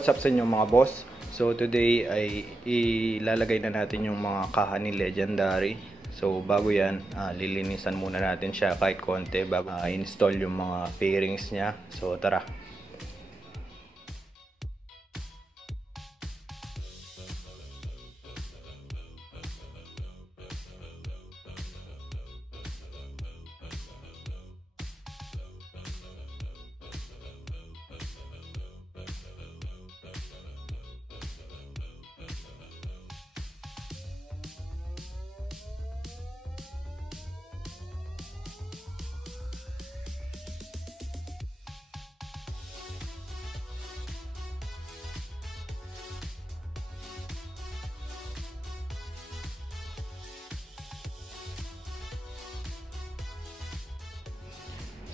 what's up sa inyo mga boss? So today ay ilalagay na natin yung mga kaha ni Legendary. So bago yan, lilinisan muna natin siya kahit konti bago install yung mga fairings niya. So tara!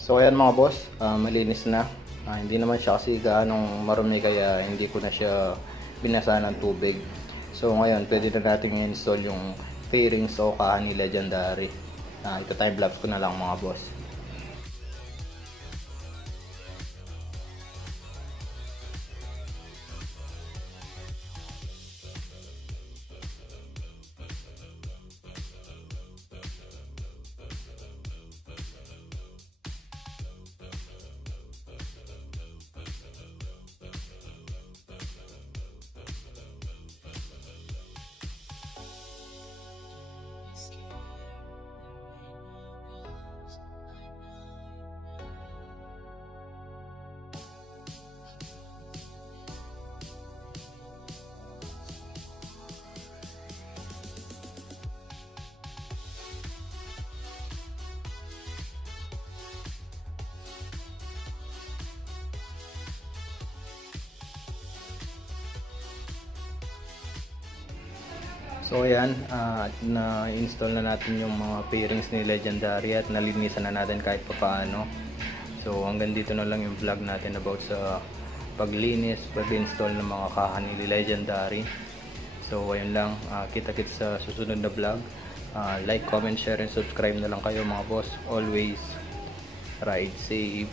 So ayan mga boss, malinis na. Hindi naman siya kasi gaanong marumi kaya hindi ko na siya binasa ng tubig. So ngayon pwede na natin i-install yung fairings o kaha ni Legendary. Ito time lapse ko na lang mga boss. So ayan, na-install na natin yung mga fairings ni Legendary at nalinisan na natin kahit papaano. So hanggang dito na lang yung vlog natin about sa paglinis, pag-install ng mga kaha ni Legendary. So ayun lang, kita-kits sa susunod na vlog. Like, comment, share, and subscribe na lang kayo mga boss. Always ride safe.